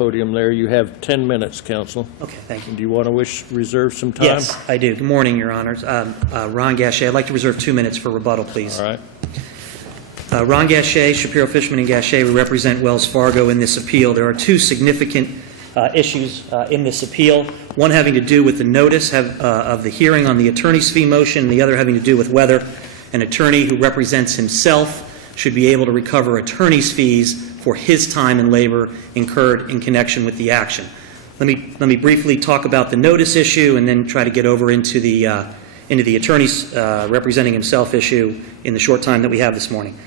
podium there. You have 10 minutes, counsel. Okay, thank you. Do you want to reserve some time? Yes, I do. Good morning, Your Honors. Ron Gachet. I'd like to reserve 2 minutes for rebuttal, please. All right. Ron Gachet, Shapiro, Fishman, and Gachet. We represent Wells Fargo in this appeal. There are two significant issues in this appeal, one having to do with the notice of the hearing on the attorney's fee motion, and the other having to do with whether an attorney who represents himself should be able to recover attorney's fees for his time and labor incurred in connection with the action. Let me briefly talk about the notice issue and then try to get over into the attorney's representing himself issue in the short time that we have this morning.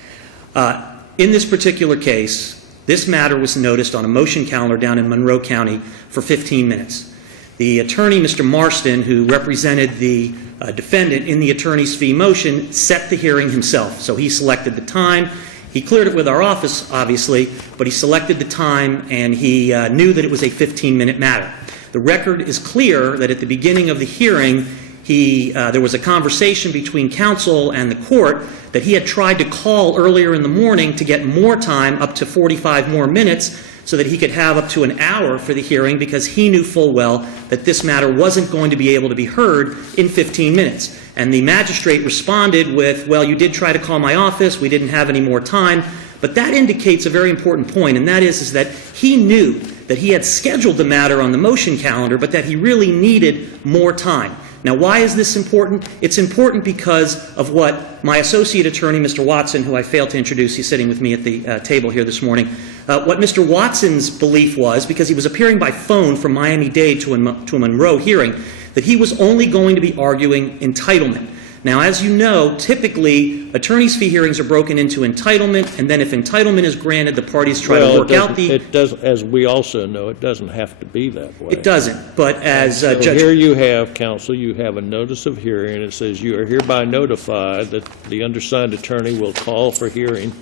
In this particular case, this matter was noticed on a motion calendar down in Monroe County for 15 minutes. The attorney, Mr. Marston, who represented the defendant in the attorney's fee motion, set the hearing himself. So he selected the time. He cleared it with our office, obviously, but he selected the time and he knew that it was a 15-minute matter. The record is clear that at the beginning of the hearing, there was a conversation between counsel and the court that he had tried to call earlier in the morning to get more time, up to 45 more minutes, so that he could have up to an hour for the hearing because he knew full well that this matter wasn't going to be able to be heard in 15 minutes. And the magistrate responded with, well, you did try to call my office, we didn't have any more time. But that indicates a very important point, and that is that he knew that he had scheduled the matter on the motion calendar, but that he really needed more time. Now, why is this important? It's important because of what my associate attorney, Mr. Watson, who I failed to introduce, he's sitting with me at the table here this morning, what Mr. Watson's belief was, because he was appearing by phone from Miami-Dade to a Monroe hearing, that he was only going to be arguing entitlement. Now, as you know, typically attorney's fee hearings are broken into entitlement, and then if entitlement is granted, the parties try to work out the... It does, as we also know, it doesn't have to be that way. It doesn't, but as so Judge... Here you have, counsel, you have a notice of hearing, and it says you are hereby notified that the undersigned attorney will call for hearing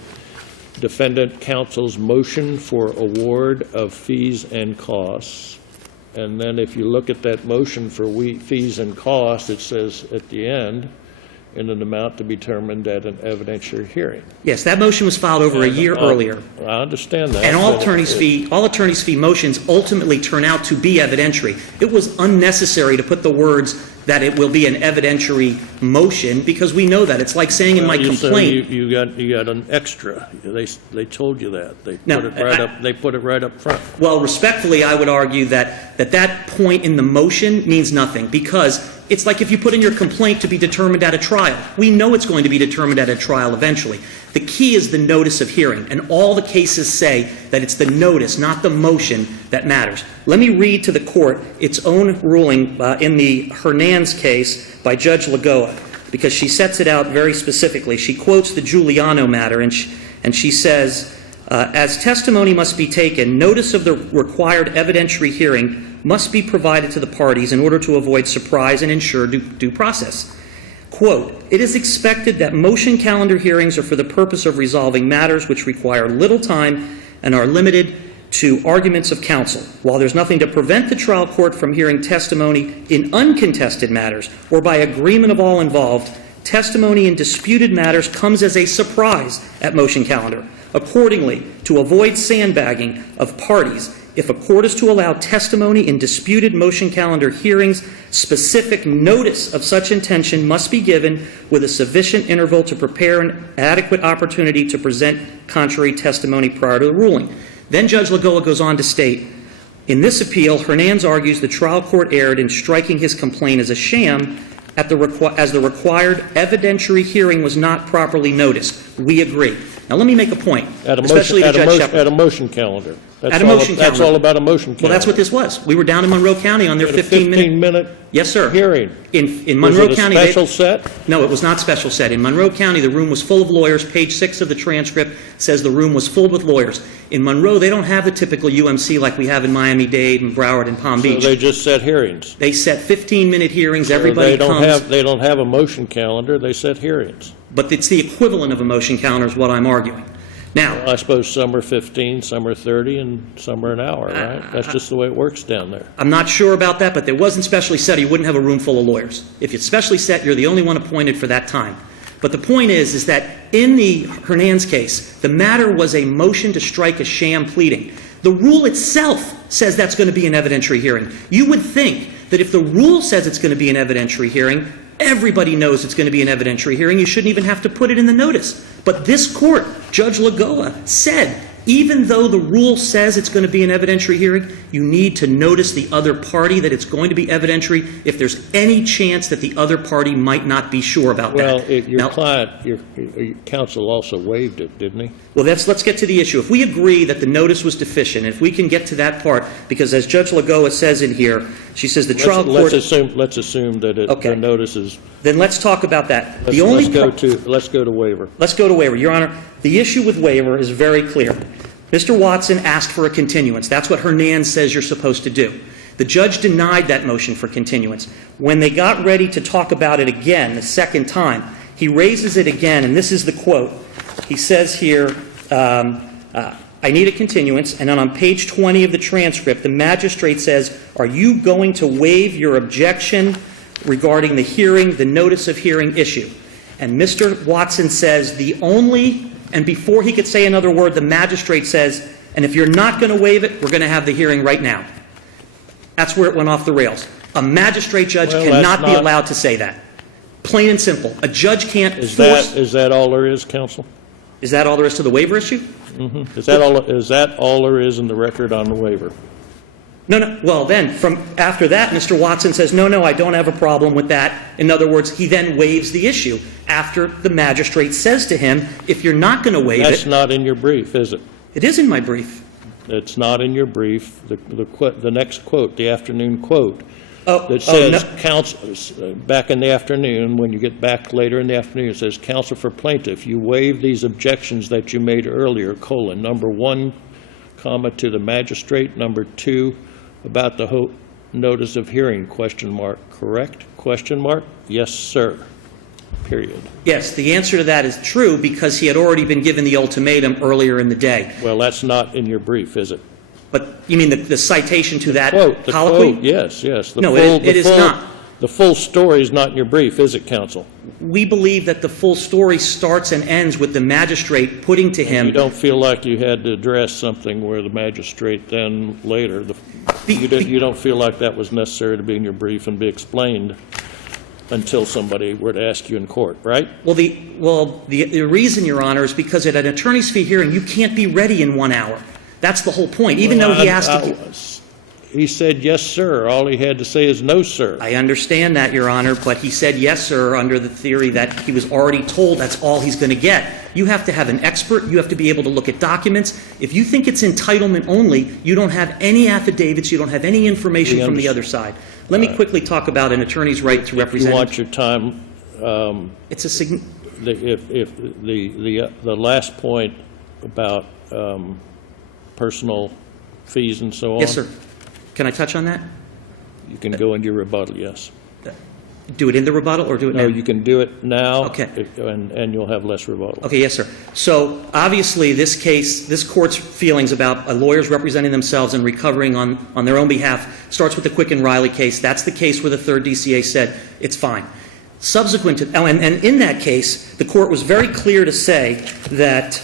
defendant counsel's motion for award of fees and costs. And then if you look at that motion for fees and costs, it says at the end, in an amount to be determined at an evidentiary hearing. Yes, that motion was filed over a year earlier. I understand that. And all attorney's fee motions ultimately turn out to be evidentiary. It was unnecessary to put the words that it will be an evidentiary motion because we know that. It's like saying in my complaint. You got an extra. They told you that. They put it right up front. Well, respectfully, I would argue that point in the motion means nothing because it's like if you put in your complaint to be determined at a trial. We know it's going to be determined at a trial eventually. The key is the notice of hearing, and all the cases say that it's the notice, not the motion, that matters. Let me read to the court its own ruling in the Hernandez case by Judge Lagoa, because she sets it out very specifically. She quotes the Giuliano matter, and she says, as testimony must be taken, notice of the required evidentiary hearing must be provided to the parties in order to avoid surprise and ensure due process. Quote, it is expected that motion calendar hearings are for the purpose of resolving matters which require little time and are limited to arguments of counsel. While there's nothing to prevent the trial court from hearing testimony in uncontested matters or by agreement of all involved, testimony in disputed matters comes as a surprise at motion calendar. Accordingly, to avoid sandbagging of parties, if a court is to allow testimony in disputed motion calendar hearings, specific notice of such intention must be given with a sufficient interval to prepare an adequate opportunity to present contrary testimony prior to the ruling. Then Judge Lagoa goes on to state, in this appeal, Hernandez argues the trial court erred in striking his complaint as a sham as the required evidentiary hearing was not properly noticed. We agree. Now let me make a point, especially to Judge Shepard. At a motion calendar. That's all about a motion calendar. Well, that's what this was. We were down in Monroe County on their 15-minute yes, sir. Hearing. In Monroe County. Was it a special set? No, it was not special set. In Monroe County, the room was full of lawyers. Page 6 of the transcript says the room was filled with lawyers. In Monroe, they don't have the typical UMC like we have in Miami-Dade and Broward and Palm Beach. So they just set hearings. They set 15-minute hearings. So everybody comes. They don't have a motion calendar. They set hearings. But it's the equivalent of a motion calendar is what I'm arguing. Now, well, I suppose some are 15, some are 30, and some are an hour, right? That's just the way it works down there. I'm not sure about that, but it wasn't specially set. You wouldn't have a room full of lawyers. If it's specially set, you're the only one appointed for that time. But the point is that in the Hernandez case, the matter was a motion to strike a sham pleading. The rule itself says that's going to be an evidentiary hearing. You would think that if the rule says it's going to be an evidentiary hearing, everybody knows it's going to be an evidentiary hearing. You shouldn't even have to put it in the notice. But this court, Judge Lagoa, said even though the rule says it's going to be an evidentiary hearing, you need to notice the other party that it's going to be evidentiary if there's any chance that the other party might not be sure about that. Well, your client, your counsel also waived it, didn't he? Well, let's get to the issue. If we agree that the notice was deficient, if we can get to that part, because as Judge Lagoa says in here, she says the trial court... Let's assume that the notice is... Then let's talk about that. Let's go to waiver. Let's go to waiver. Your Honor, the issue with waiver is very clear. Mr. Watson asked for a continuance. That's what Hernandez says you're supposed to do. The judge denied that motion for continuance. When they got ready to talk about it again, the second time, he raises it again, and this is the quote. He says here, I need a continuance, and then on page 20 of the transcript, the magistrate says, are you going to waive your objection regarding the hearing, the notice of hearing issue? And Mr. Watson says the only, and before he could say another word, the magistrate says, and if you're not going to waive it, we're going to have the hearing right now. That's where it went off the rails. A magistrate judge cannot be allowed to say that. Plain and simple. A judge can't force... Is that all there is, counsel? Is that all there is to the waiver issue? Mm-hmm. Is that all there is in the record on the waiver? No. Well, then, from after that, Mr. Watson says, no, I don't have a problem with that. In other words, he then waives the issue after the magistrate says to him, if you're not going to waive That's not in your brief, is it? It is in my brief. It's not in your brief. The next quote, the afternoon quote, that says, counsel, back in the afternoon, when you get back later in the afternoon, it says, counsel for plaintiff, you waive these objections that you made earlier, number 1, to the magistrate, number 2, about the notice of hearing, ? Correct? ? Yes, sir. Period. Yes, the answer to that is true because he had already been given the ultimatum earlier in the day. Well, that's not in your brief, is it? But you mean the citation to that colloquy? Quote, yes. It is not. The full story is not in your brief, is it, counsel? We believe that the full story starts and ends with the magistrate putting to him... You don't feel like you had to address something where the magistrate then later... You don't feel like that was necessary to be in your brief and be explained until somebody were to ask you in court, right? Well, the reason, Your Honor, is because at an attorney's fee hearing, you can't be ready in 1 hour. That's the whole point. Even though he asked to... He said, yes, sir. All he had to say is no, sir. I understand that, Your Honor, but he said yes, sir, under the theory that he was already told that's all he's going to get. You have to have an expert. You have to be able to look at documents. If you think it's entitlement only, you don't have any affidavits. You don't have any information from the other side. Let me quickly talk about an attorney's right to represent... You want your time... it's a... If the last point about personal fees and so on... Yes, sir. Can I touch on that? You can go into your rebuttal, yes. Do it in the rebuttal or do it now? No, you can do it now. Okay. And you'll have less rebuttal. Okay, yes, sir. So obviously this case, this court's feelings about lawyers representing themselves and recovering on their own behalf starts with the Quick and Riley case. That's the case where the 3rd DCA said it's fine. Subsequent to, and in that case, the court was very clear to say that,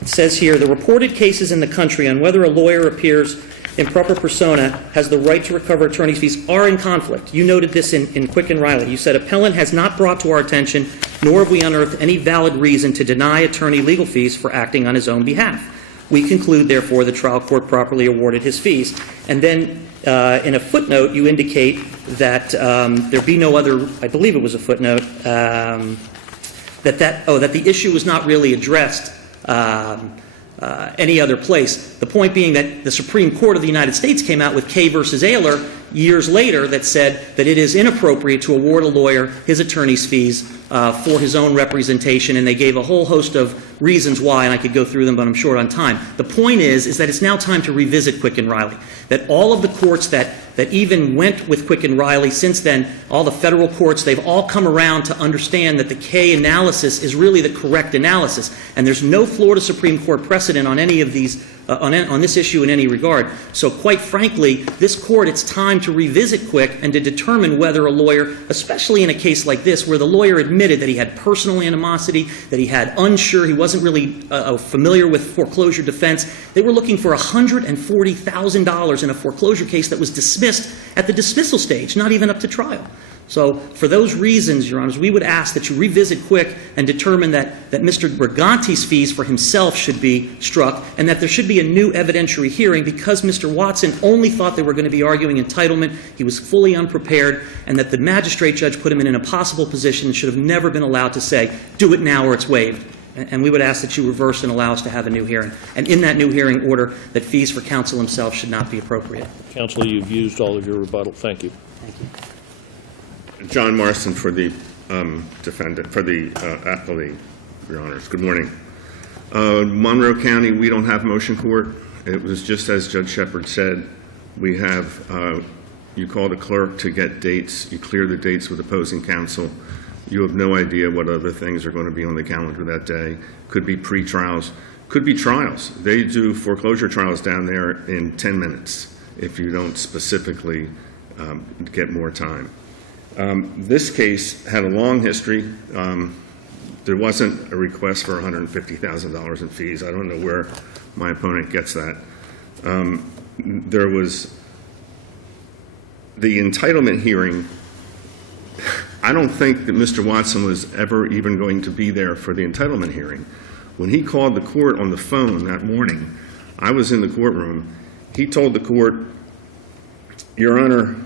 it says here, the reported cases in the country on whether a lawyer appears in proper persona has the right to recover attorney's fees are in conflict. You noted this in Quick and Riley. You said, appellant has not brought to our attention, nor have we unearthed any valid reason to deny attorney legal fees for acting on his own behalf. We conclude, therefore, the trial court properly awarded his fees. And then in a footnote, you indicate that there be no other, I believe it was a footnote, that the issue was not really addressed any other place. The point being that the Supreme Court of the United States came out with Kay versus Ayler years later that said that it is inappropriate to award a lawyer his attorney's fees for his own representation, and they gave a whole host of reasons why, and I could go through them, but I'm short on time. The point is that it's now time to revisit Quick and Riley, that all of the courts that even went with Quick and Riley since then, all the federal courts, they've all come around to understand that the Kay analysis is really the correct analysis, and there's no Florida Supreme Court precedent on any of these on this issue in any regard. So quite frankly, this court, it's time to revisit quick and to determine whether a lawyer, especially in a case like this where the lawyer admitted that he had personal animosity, that he had he wasn't really familiar with foreclosure defense. They were looking for $140,000 in a foreclosure case that was dismissed at the dismissal stage, not even up to trial. So for those reasons, Your Honors, we would ask that you revisit quick and determine that Mr. Regante's fees for himself should be struck and that there should be a new evidentiary hearing because Mr. Watson only thought they were going to be arguing entitlement. He was fully unprepared, and that the magistrate judge put him in an impossible position and should have never been allowed to say, do it now or it's waived. And we would ask that you reverse and allow us to have a new hearing. And in that new hearing order, that fees for counsel himself should not be appropriate. Counsel, you've used all of your rebuttal. Thank you. Thank you. John Marston for the defendant, for the appellate, Your Honors. Good morning. Monroe County, we don't have motion court. It was just as Judge Shepard said. We have, you call the clerk to get dates. You clear the dates with opposing counsel. You have no idea what other things are going to be on the calendar that day. Could be pre-trials. Could be trials. They do foreclosure trials down there in 10 minutes if you don't specifically get more time. This case had a long history. There wasn't a request for $150,000 in fees. I don't know where my opponent gets that. There was the entitlement hearing. I don't think that Mr. Watson was ever even going to be there for the entitlement hearing. When he called the court on the phone that morning, I was in the courtroom. He told the court, Your Honor,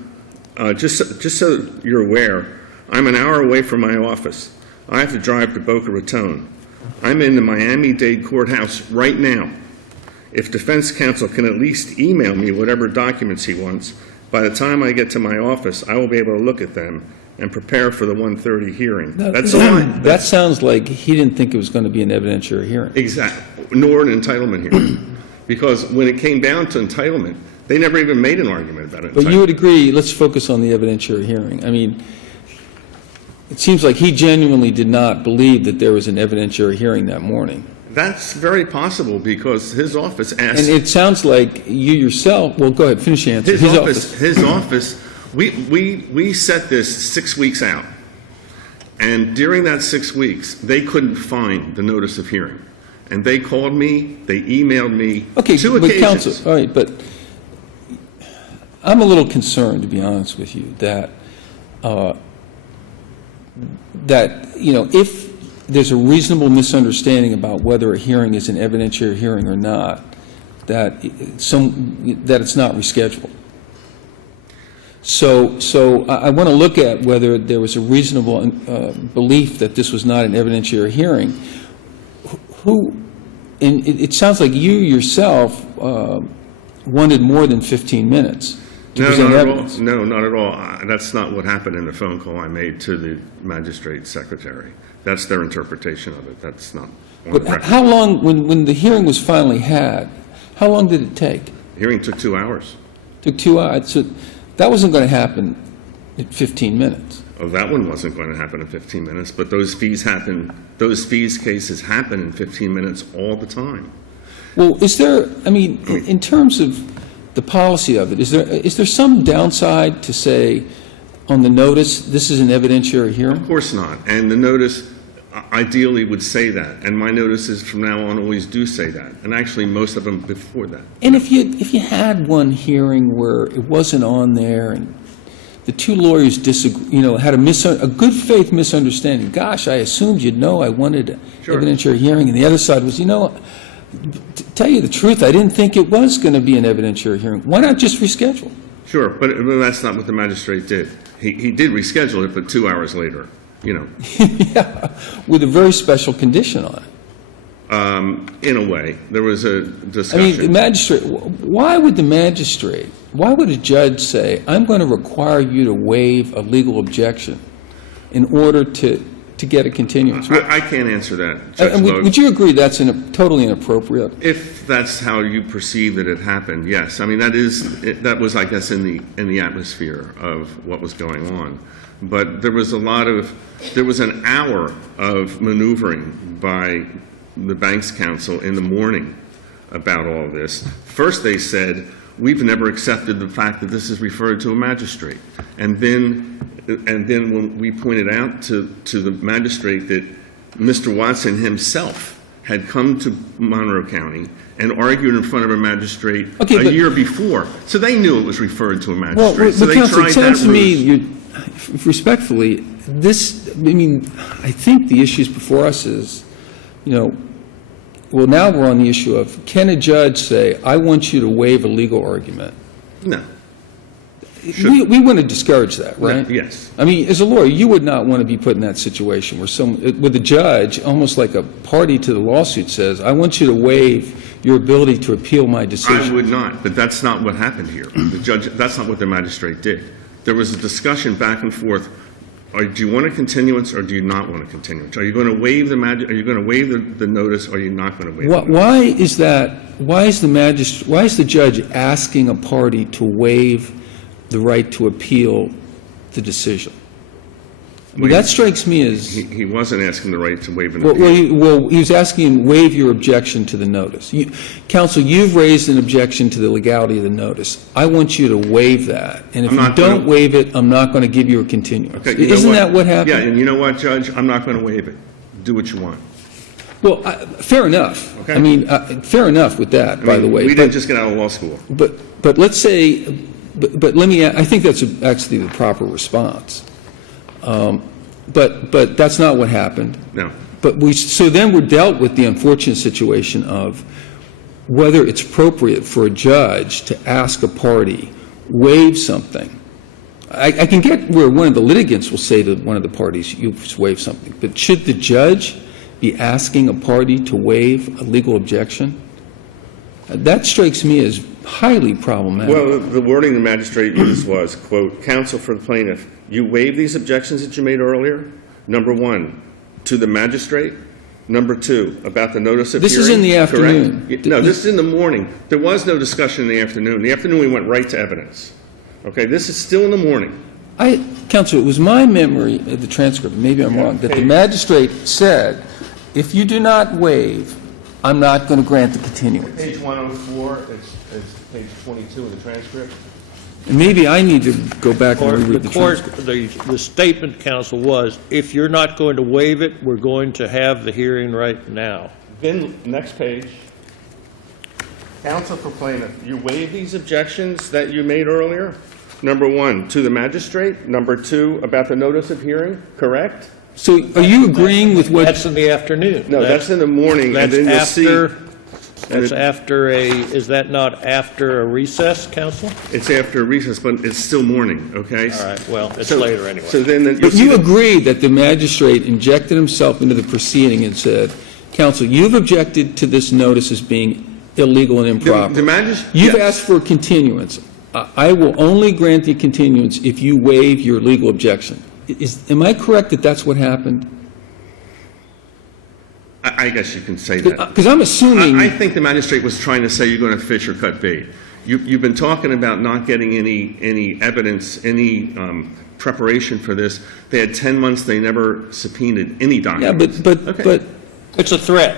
just so you're aware, I'm an hour away from my office. I have to drive to Boca Raton. I'm in the Miami-Dade courthouse right now. If defense counsel can at least email me whatever documents he wants, by the time I get to my office, I will be able to look at them and prepare for the 1:30 hearing. That's all. That sounds like he didn't think it was going to be an evidentiary hearing. Exactly, nor an entitlement hearing. Because when it came down to entitlement, they never even made an argument about it. But you would agree, let's focus on the evidentiary hearing. I mean, it seems like he genuinely did not believe that there was an evidentiary hearing that morning. That's very possible because his office asked. And it sounds like you yourself, well, go ahead, finish your answer. His office, we set this 6 weeks out. And during that 6 weeks, they couldn't find the notice of hearing. And they called me, they emailed me. Okay, 2 but occasions. counsel, all right, but I'm a little concerned, to be honest with you, that, if there's a reasonable misunderstanding about whether a hearing is an evidentiary hearing or not, that it's not rescheduled. So I want to look at whether there was a reasonable belief that this was not an evidentiary hearing. And it sounds like you yourself wanted more than 15 minutes to present evidence. No, not at all. That's not what happened in the phone call I made to the magistrate secretary. That's their interpretation of it. That's not on But record. how long, when the hearing was finally had, how long did it take? The hearing took 2 hours. Took 2 hours. So that wasn't going to happen in 15 minutes. Oh, that one wasn't going to happen in 15 minutes, but those fees cases happen in 15 minutes all the time. Well, is there, I mean, in terms of the policy of it, is there some downside to say on the notice, this is an evidentiary hearing? Of course not. And the notice ideally would say that. And my notices from now on always do say that. And actually, most of them before that. And if you had one hearing where it wasn't on there and the two lawyers had a good faith misunderstanding, gosh, I assumed you'd know I wanted an evidentiary hearing, and the other side was, to tell you the truth, I didn't think it was going to be an evidentiary hearing. Why not just reschedule? Sure, but that's not what the magistrate did. He did reschedule it, but 2 hours later, Yeah, with a very special condition on it. In a way, there was a discussion. I mean, the magistrate, why would a judge say, I'm going to require you to waive a legal objection in order to get a continuance? I can't answer that, Judge Logue. Would you agree that's totally inappropriate? If that's how you perceive that it happened, yes. I mean, that was, I guess, in the atmosphere of what was going on. But there was an hour of maneuvering by the bank's counsel in the morning about all this. First, they said, we've never accepted the fact that this is referred to a magistrate. And then when we pointed out to the magistrate that Mr. Watson himself had come to Monroe County and argued in front of a magistrate a year before. So they knew it was referred to a magistrate. Well, so they counsel, tried it sounds that to me, ruse. respectfully, I think the issues before us is, well, now we're on the issue of, can a judge say, I want you to waive a legal argument? No. We want to discourage that, right? No, yes. I mean, as a lawyer, you would not want to be put in that situation where the judge, almost like a party to the lawsuit, says, I want you to waive your ability to appeal my decision. I would not, but that's not what happened here. That's not what the magistrate did. There was a discussion back and forth. Do you want a continuance or do you not want a continuance? Are you going to waive the notice or are you not going to waive it? Why is that? Why is the judge asking a party to waive the right to appeal the decision? I mean, that strikes me as... He wasn't asking the right to waive an Well, appeal. he was asking, waive your objection to the notice. Counsel, you've raised an objection to the legality of the notice. I want you to waive that. And if you don't waive it, I'm not going to give you a continuance. Okay, Isn't that what happened? Yeah, and you know what, Judge? I'm not going to waive it. Do what you want. Well, fair enough. Okay. I mean, fair enough with that, by the way. We didn't just get out of law school. But let's say, but let me, I think that's actually the proper response. But that's not what happened. No. So then we're dealt with the unfortunate situation of whether it's appropriate for a judge to ask a party, waive something. I can get where one of the litigants will say to one of the parties, you've waived something. But should the judge be asking a party to waive a legal objection? That strikes me as highly problematic. Well, the wording the magistrate used was, quote, counsel for the plaintiff, you waive these objections that you made earlier? Number one, to the magistrate. Number two, about the notice of hearing. This is in the afternoon. Correct? No, this is in the morning. There was no discussion in the afternoon. In the afternoon, we went right to evidence. Okay, this is still in the morning. Counsel, it was my memory of the transcript, maybe I'm wrong, that the magistrate said, if you do not waive, I'm not going to grant the continuance. Page 104, it's page 22 of the transcript. And maybe I need to go back and reread the The court, transcript. the statement, counsel, was, if you're not going to waive it, we're going to have the hearing right now. Then, next page. Counsel for plaintiff, you waive these objections that you made earlier? Number one, to the magistrate. Number two, about the notice of hearing, correct? So are you agreeing with what... That's in the afternoon. No, that's in the morning, and That's then you'll see... after is that not after a recess, counsel? It's after recess, but it's still morning, okay? All right, well, it's later anyway. So then you'll But see you the- agree that the magistrate injected himself into the proceeding and said, counsel, you've objected to this notice as being illegal and improper. You've yes. asked for a continuance. I will only grant the continuance if you waive your legal objection. Am I correct that that's what happened? I guess you can say that. Because I'm assuming... I think the magistrate was trying to say you're going to fish or cut bait. You've been talking about not getting any evidence, any preparation for this. They had 10 months. They never subpoenaed any Yeah, documents. but It's a threat.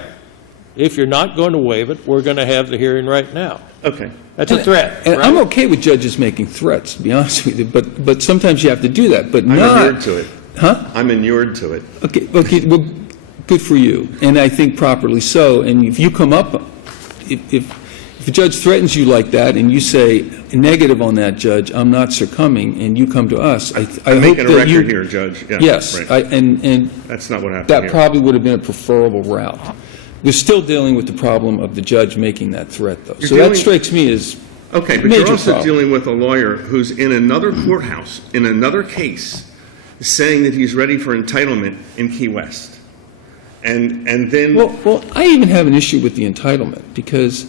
If you're not going to waive it, we're going to have the hearing right now. Okay. That's a threat. And right? I'm okay with judges making threats, to be honest with you, but sometimes you have to do that, but I'm not... inured to it. Huh? I'm inured to it. Okay, well, good for you, and I think properly so. And if you come up, if a judge threatens you like that, and you say negative on that judge, I'm not succumbing, and you come to us, I I'm hope making a that you... record here, Judge. Yeah, Yes, right. and That's not what happened that here. probably would have been a preferable route. We're still dealing with the problem of the judge making that threat, though. So that dealing- strikes me as Okay, but major you're also problem. dealing with a lawyer who's in another courthouse, in another case, saying that he's ready for entitlement in Key West. And then... Well, I even have an issue with the entitlement, because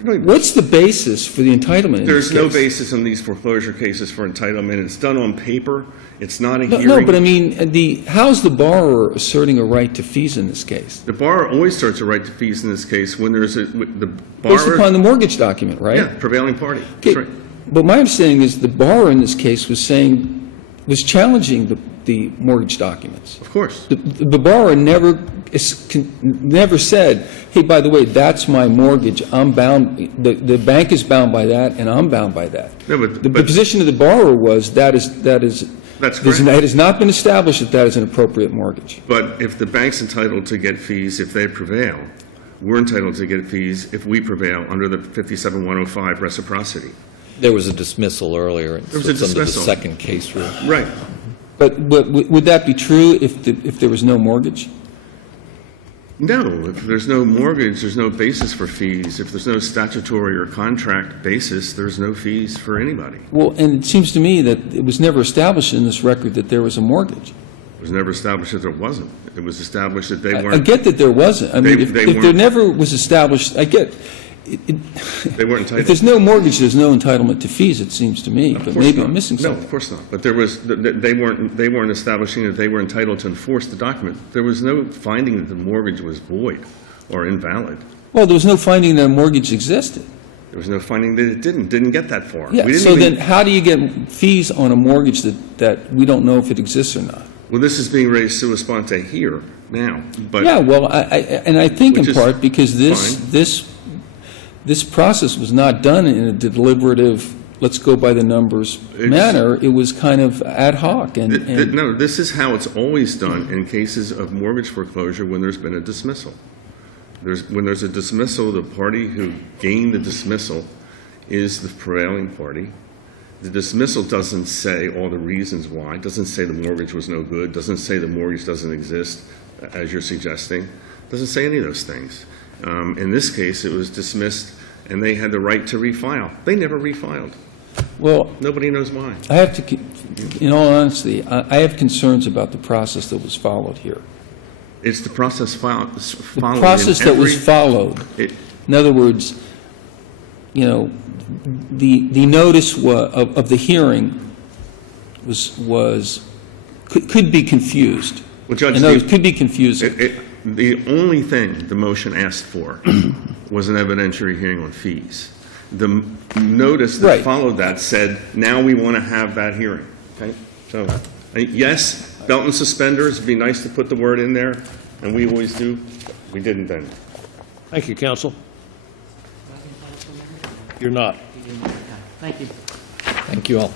what's the basis for the entitlement in this There's no case? basis in these foreclosure cases for entitlement. It's done on paper. It's not a hearing. No, but I mean, how's the borrower asserting a right to fees in this case? The borrower always starts a right to fees in this case when there's the Based borrower... upon the mortgage document, right? Yeah, prevailing party. That's Okay, right. but my understanding is the borrower in this case was challenging the mortgage documents. Of course. The borrower never said, hey, by the way, that's my mortgage, I'm bound, the bank is bound by that, and I'm bound by that. No, The position of the borrower was, That's correct. it has not been established that that is an appropriate mortgage. But if the bank's entitled to get fees if they prevail, we're entitled to get fees if we prevail under the 57105 reciprocity. There was a dismissal earlier. There was a dismissal. Under the second case rule. Right. But would that be true if there was no mortgage? No, if there's no mortgage, there's no basis for fees. If there's no statutory or contract basis, there's no fees for anybody. Well, and it seems to me that it was never established in this record that there was a mortgage. It was never established that there wasn't. It was established that they I weren't. get that there wasn't. I mean, They if there weren't- never was established, I get, They weren't entitled. if there's no mortgage, there's no entitlement to fees, it seems to me, but Of course maybe not. I'm missing No, something. of course not. But there was, they weren't establishing that they were entitled to enforce the document. There was no finding that the mortgage was void or invalid. Well, there was no finding that a mortgage existed. There was no finding that it didn't get that far. Yeah, We didn't so even- then how do you get fees on a mortgage that we don't know if it exists or not? Well, this is being raised sua sponte here, now, but. Yeah, well, I think in Which is part because fine. this process was not done in a deliberative, let's go by the numbers It's- manner. It was kind of ad hoc and No, this is how it's always done in cases of mortgage foreclosure when there's been a dismissal. When there's a dismissal, the party who gained the dismissal is the prevailing party. The dismissal doesn't say all the reasons why, doesn't say the mortgage was no good, doesn't say the mortgage doesn't exist, as you're suggesting, doesn't say any of those things. In this case, it was dismissed, and they had the right to refile. They never refiled. well, Nobody knows why. I have to, in all honesty, I have concerns about the process that was followed here. It's the process The followed. process that was followed. It, In other words, you know, the notice of the hearing could be confused. Well, Judge, In other words, could be confusing. the only thing the motion asked for was an evidentiary hearing on fees. The notice that Right. followed that said, now we want to have that hearing. Okay? So, yes, belt and suspenders, it'd be nice to put the word in there, and we always do. We didn't then. Thank you, counsel. You're not. Thank you. Thank you all.